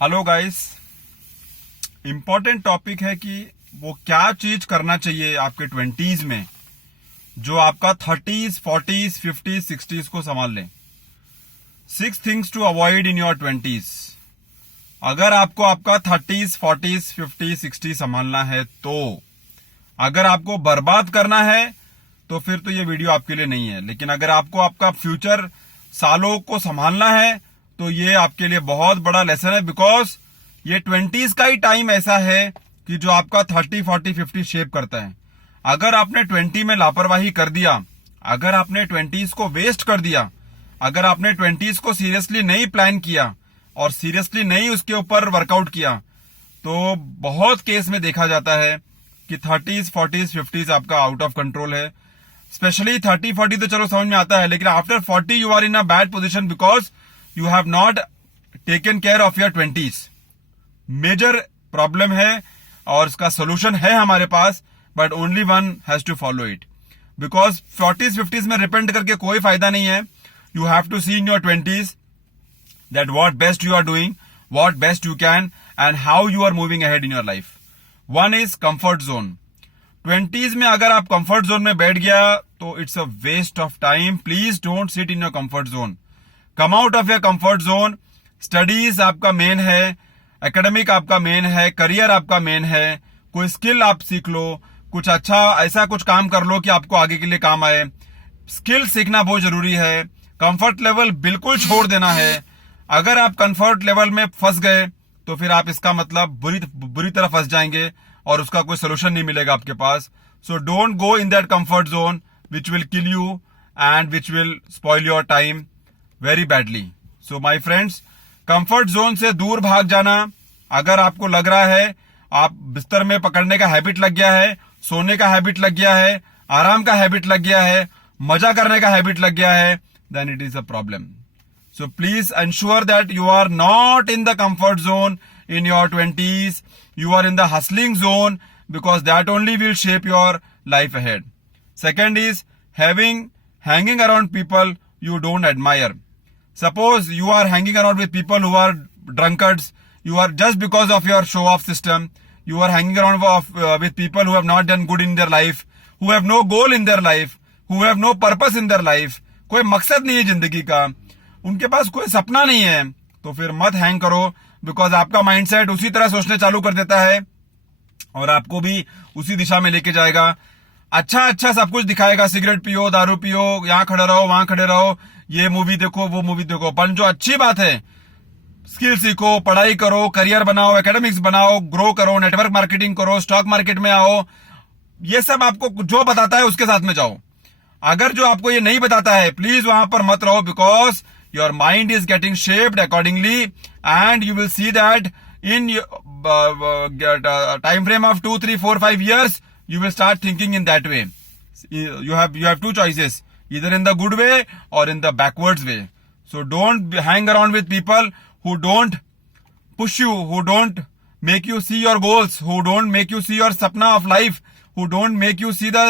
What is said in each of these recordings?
Hello guys, important topic है कि वो क्या चीज करना चाहिए आपके 20s में जो आपका 30s, 40s, 50s, 60s को संभाल ले। 6 things to avoid in your 20s। अगर आपको आपका 30s, 40s, 50s, 60s संभालना है, तो अगर आपको बर्बाद करना है तो फिर तो ये वीडियो आपके लिए नहीं है। लेकिन अगर आपको आपका फ्यूचर सालों को संभालना है तो ये आपके लिए बहुत बड़ा लेसन है। बिकॉज ये 20s का ही टाइम ऐसा है कि जो आपका 30, 40, 50 शेप करता है। अगर आपने 20 में लापरवाही कर दिया, अगर आपने 20s को वेस्ट कर दिया, अगर आपने 20s को सीरियसली नहीं प्लान किया और सीरियसली नहीं उसके ऊपर वर्कआउट किया, तो बहुत केस में देखा जाता है कि 30s, 40s, 50s आपका आउट ऑफ कंट्रोल है। स्पेशली 30, 40 तो चलो समझ में आता है, लेकिन after 40 you are in a bad position because you have not taken care of your 20s। Major problem है और इसका सोल्यूशन है हमारे पास, but only one has to follow it. Because 40s, 50s में रिपेंट करके कोई फायदा नहीं है। You have to see in your 20s that what best you are doing, what best you can, and how you are moving ahead in your life. One is comfort zone. 20s में अगर आप comfort zone में बैठ गया तो it's a waste of time. Please don't sit in your comfort zone. Come out of your comfort zone. Studies आपका main है, academic आपका मेन है, career आपका मेन है, कोई skill आप सीख लो, कुछ अच्छा ऐसा कुछ काम कर लो कि आपको आगे के लिए काम आए। स्किल सीखना बहुत जरूरी है। कंफर्ट लेवल बिल्कुल छोड़ देना है। अगर आप कंफर्ट लेवल में फंस गए तो फिर आप इसका मतलब बुरी तरह फंस जाएंगे और उसका कोई सोल्यूशन नहीं मिलेगा आपके पास। So don't go in that comfort zone which will kill you and which will spoil your time very badly. So my friends, comfort zone से दूर भाग जाना। अगर आपको लग रहा है आप बिस्तर में पकड़ने का हैबिट लग गया है, सोने का हैबिट लग गया है, आराम का हैबिट लग गया है, मजा करने का हैबिट लग गया है, then it is a problem. So please ensure that you are not in the comfort zone in your 20s. You are in the hustling zone because that only will shape your life ahead. Second is hanging around people you don't admire. Suppose you are hanging around with people who are drunkards. You are just because of your show off system. You are hanging around with people who have not done good in their life, who have no goal in their life, who have no purpose in their life. कोई मकसद नहीं है जिंदगी का, उनके पास कोई सपना नहीं है, तो फिर मत हैंग करो। बिकॉज आपका माइंडसेट उसी तरह सोचने चालू कर देता है और आपको भी उसी दिशा में लेके जाएगा। अच्छा अच्छा सब कुछ दिखाएगा, सिगरेट पियो, दारू पियो, यहाँ खड़े रहो, वहां खड़े रहो, ये मूवी देखो, वो मूवी देखो। पर जो अच्छी बात है, स्किल सीखो, पढ़ाई करो, करियर बनाओ, एकेडमिक्स बनाओ, ग्रो करो, नेटवर्क मार्केटिंग करो, स्टॉक मार्केट में आओ, ये सब आपको जो बताता है उसके साथ में जाओ। अगर जो आपको ये नहीं बताता है, प्लीज वहां पर मत रहो। Because your mind is getting shaped accordingly and you will see that in time frame of 2, 3, 4, 5 years you will start thinking in that way. You have two choices, either in the good way or in the backwards way. So don't hang around with people who don't push you, who don't make you see your goals, who don't make you see your sapna of life, who don't make you see the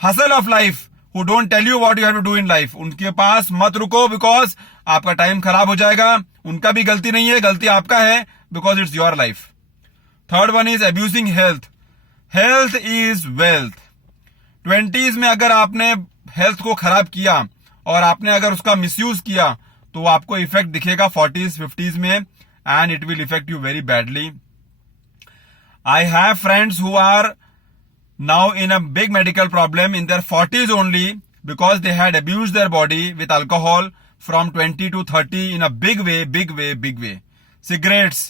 hustle of life, who don't tell you what you have to do in life. उनके पास मत रुको because आपका time खराब हो जाएगा। उनका भी गलती नहीं है, गलती आपका है, because it's your life. Third one is abusing health. Health is wealth. 20s में अगर आपने हेल्थ को खराब किया और आपने अगर उसका मिसयूज किया तो आपको इफेक्ट दिखेगा 40s, 50s में, and it will effect you very badly. I have friends who are now in a big medical problem in their 40s only because they had abused their body with alcohol from 20 to 30 in a big way. Cigarettes,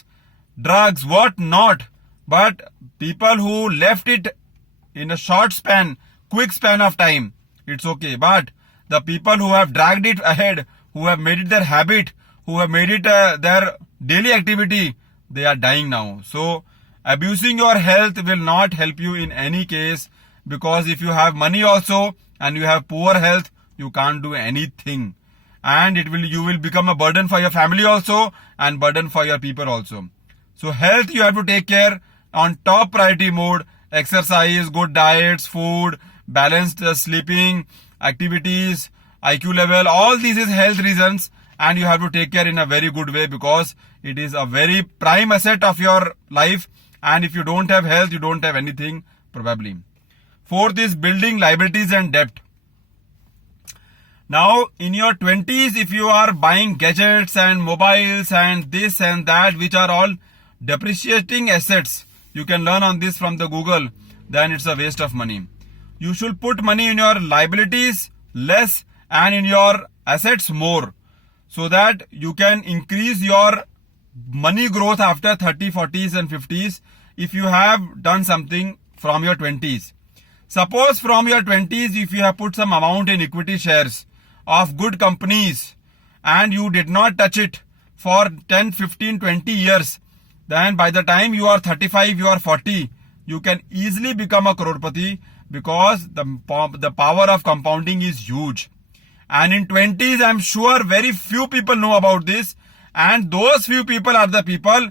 drugs, what not. But people who left it in a quick span of time, it's okay. But the people who have dragged it ahead, who have made it their habit, who have made it their daily activity, they are dying now. So abusing your health will not help you in any case, because if you have money also and you have poor health, you can't do anything, and you will become a burden for your family also and burden for your people also. So health you have to take care on top priority mode. Exercise, good diets, food, balanced sleeping, activities, IQ level, all these is health reasons, and you have to take care in a very good way because it is a very prime asset of your life. And if you don't have health, you don't have anything probably. Fourth is building liabilities and debt. Now, in your 20s, if you are buying gadgets and mobiles and this and that, which are all depreciating assets, you can learn on this from the Google, then it's a waste of money. You should put money in your liabilities less and in your assets more, so that you can increase your money growth after 30, 40s and 50s if you have done something from your 20s. Suppose from your 20s, if you have put some amount in equity shares of good companies and you did not touch it for 10, 15, 20 years, then by the time you are 35, you are 40, you can easily become a crorepati because the power of compounding is huge. And in 20s, I'm sure very few people know about this, and those few people are the people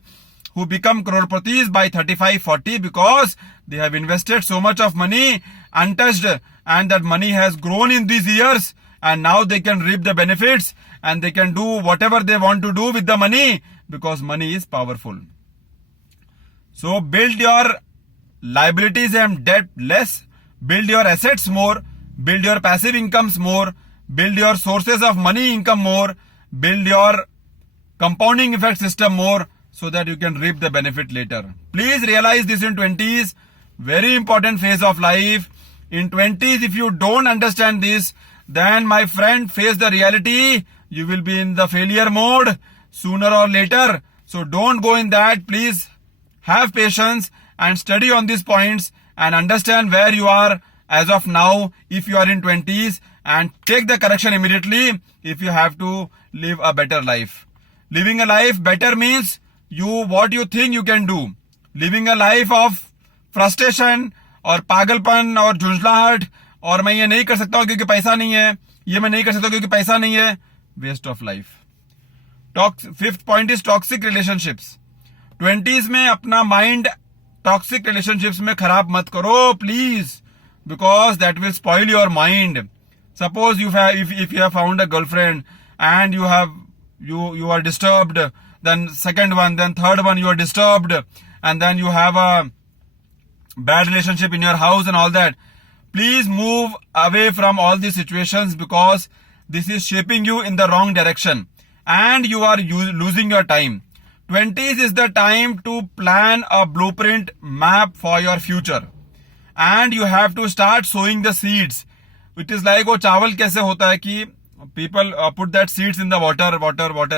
who become crorepatis by 35, 40 because they have invested so much of money untouched, and that money has grown in these years, and now they can reap the benefits and they can do whatever they want to do with the money because money is powerful. So build your liabilities and debt less, build your assets more, build your passive incomes more, build your sources of money income more, build your compounding effect system more, so that you can reap the benefit later. Please realize this in 20s, very important phase of life. In 20s, if you don't understand this, then my friend, face the reality. You will be in the failure mode sooner or later. So don't go in that. Please have patience and study on these points and understand where you are as of now if you are in 20s, and take the correction immediately if you have to live a better life. Living a life better means what you think you can do. Living a life of frustration और पागलपन और झुंझलाहट और मैं ये नहीं कर सकता हूं क्योंकि पैसा नहीं है, ये मैं नहीं कर सकता क्योंकि पैसा नहीं है, waste of life. Fifth point is toxic relationships. 20s में अपना माइंड टॉक्सिक रिलेशनशिप्स में खराब मत करो please, because that will spoil your mind. Suppose if you have found a girlfriend and you are disturbed, then second one, then third one you are disturbed, and then you have a bad relationship in your house and all that. Please move away from all these situations because this is shaping you in the wrong direction and you are losing your time. 20s is the time to plan a blueprint map for your future, and you have to start sowing the seeds. It is like वो चावल कैसे होता है कि people put that seeds in the water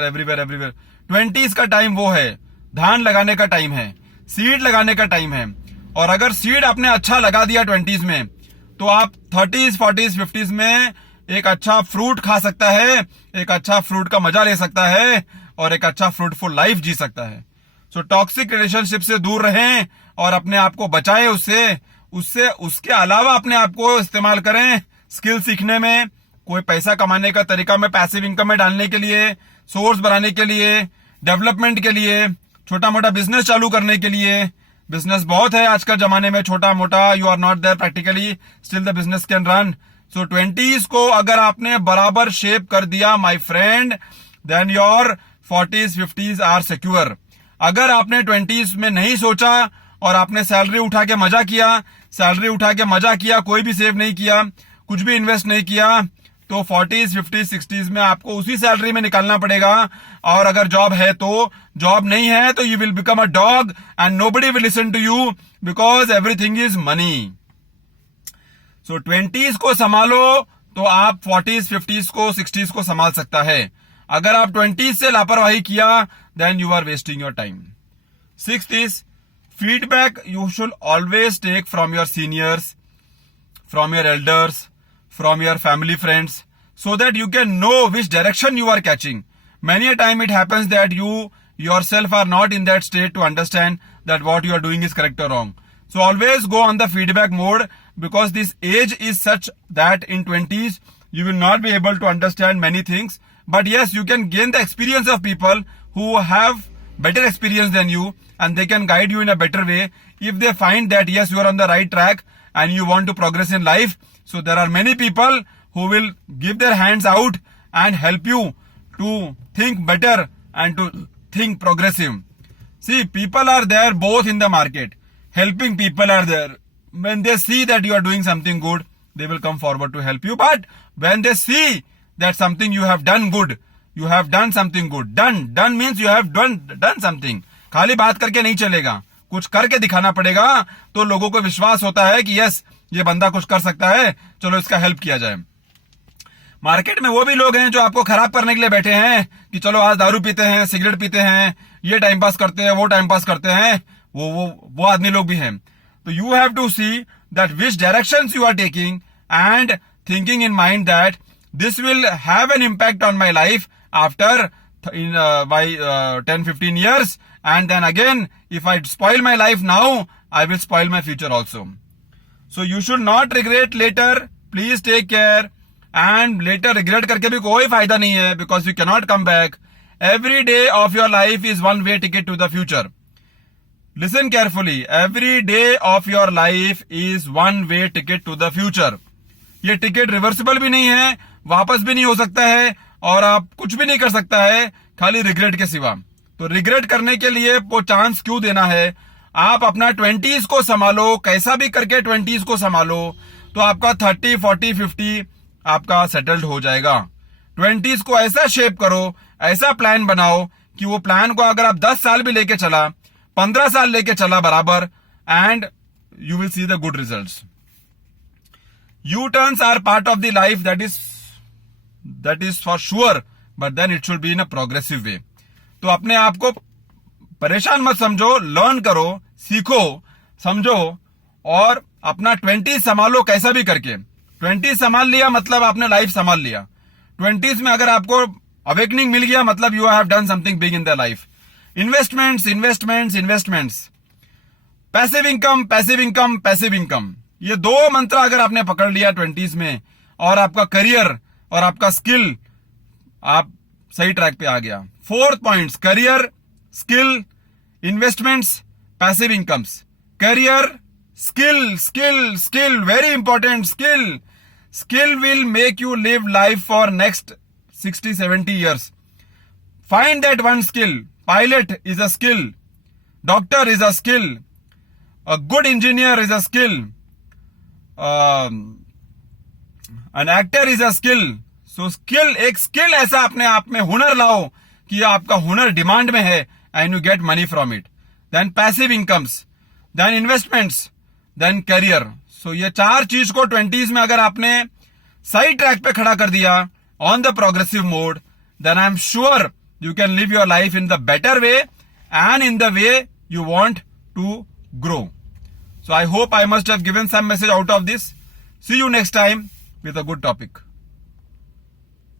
everywhere. 20s का time वो है, धान लगाने का टाइम है, सीड लगाने का टाइम है. और अगर सीड आपने अच्छा लगा दिया 20s में, तो आप 30s, 40s, 50s में एक अच्छा फ्रूट खा सकता है, एक अच्छा फ्रूट का मजा ले सकता है और एक अच्छा फ्रूटफुल लाइफ जी सकता है. सो टॉक्सिक रिलेशनशिप से दूर रहें और अपने आप को बचाएं उसके अलावा अपने आप को इस्तेमाल करें स्किल सीखने में, कोई पैसा कमाने का तरीका में, पैसिव इनकम में डालने के लिए, सोर्स बनाने के लिए, डेवलपमेंट के लिए, छोटा मोटा बिजनेस चालू करने के लिए. बिजनेस बहुत है आज का जमाने में, छोटा मोटा. You are not there practically, still the business can run. So 20s को अगर आपने बराबर शेप कर दिया my friend, then your 40s, 50s are secure. अगर आपने 20s में नहीं सोचा और आपने सैलरी उठा के मजा किया, कोई भी सेव नहीं किया, कुछ भी इन्वेस्ट नहीं किया, तो 40s, 50s, 60s में आपको उसी सैलरी में निकालना पड़ेगा. और अगर जॉब है तो, जॉब नहीं है तो you will become a dog and nobody will listen to you because everything is money. So 20s को संभालो तो आप 40s, 50s को, 60s को संभाल सकता है. अगर आप 20s से लापरवाही किया, then you are wasting your time. 6th is feedback you should always take from your seniors, from your elders, from your family friends, so that you can know which direction you are catching. Many a time it happens that you yourself are not in that state to understand that what you are doing is correct or wrong. So always go on the feedback mode, because this age is such that in 20s you will not be able to understand many things. But yes, you can gain the experience of people who have better experience than you, and they can guide you in a better way if they find that yes, you are on the right track and you want to progress in life. So there are many people who will give their hands out and help you to think better and to think progressive. See, people are there both in the market. Helping people are there. When they see that you are doing something good, they will come forward to help you. But when they see that something you have done good, you have done something good. Done means you have done something. खाली बात करके नहीं चलेगा, कुछ करके दिखाना पड़ेगा, तो लोगों को विश्वास होता है कि यस, ये बंदा कुछ कर सकता है, चलो इसका हेल्प किया जाए. मार्केट में वो भी लोग हैं जो आपको खराब करने के लिए बैठे हैं कि चलो आज दारू पीते हैं, सिगरेट पीते हैं, ये टाइम पास करते हैं, वो टाइम पास करते हैं, वो आदमी लोग भी हैं. तो you have to see that which directions you are taking and thinking in mind that this will have an impact on my life after by 10-15 years, and then again if I spoil my life now, I will spoil my future also. So you should not regret later. Please take care. And later regret करके भी कोई फायदा नहीं है, because you cannot come back. Every day of your life is one way ticket to the future. Listen carefully. Every day of your life is one way ticket to the future. ये ticket reversible भी नहीं है, वापस भी नहीं हो सकता है, और आप कुछ भी नहीं कर सकता है खाली रिग्रेट के सिवा. तो रिग्रेट करने के लिए वो चांस क्यों देना है? आप अपना 20s को संभालो, कैसा भी करके 20s को संभालो, तो आपका 30, 40, 50 आपका सेटल्ड हो जाएगा. 20s को ऐसा शेप करो, ऐसा प्लान बनाओ कि वो प्लान को अगर आप 10 साल भी लेके चला, 15 साल लेके चला बराबर, and you will see the good results. U-turns are part of the life, that is for sure, but then it should be in a progressive way. तो अपने आप को परेशान मत समझो, लर्न करो, सीखो, समझो, और अपना 20 संभालो कैसा भी करके. 20 संभाल लिया मतलब आपने लाइफ संभाल लिया. 20s में अगर आपको अवेकनिंग मिल गया मतलब you have done something big in the life. Investments, passive income, ये दो मंत्र अगर आपने पकड़ लिया 20s में, और आपका करियर और आपका स्किल, आप सही ट्रैक पे आ गया. 4 points: career, skill, investments, passive incomes. Career, skill, very important. Skill will make you live life for next 60-70 years. Find that one skill. Pilot is a skill. Doctor is a skill. A good engineer is a skill. An actor is a skill. So एक skill ऐसा अपने आप में हुनर लाओ कि आपका हुनर डिमांड में है, and you get money from it. Then passive incomes, then investments, then career. So ये 4 चीज को 20s में अगर आपने सही ट्रैक पे खड़ा कर दिया, on the progressive mode, then I'm sure you can live your life in the better way and in the way you want to grow. So I hope I must have given some message out of this. See you next time with a good topic.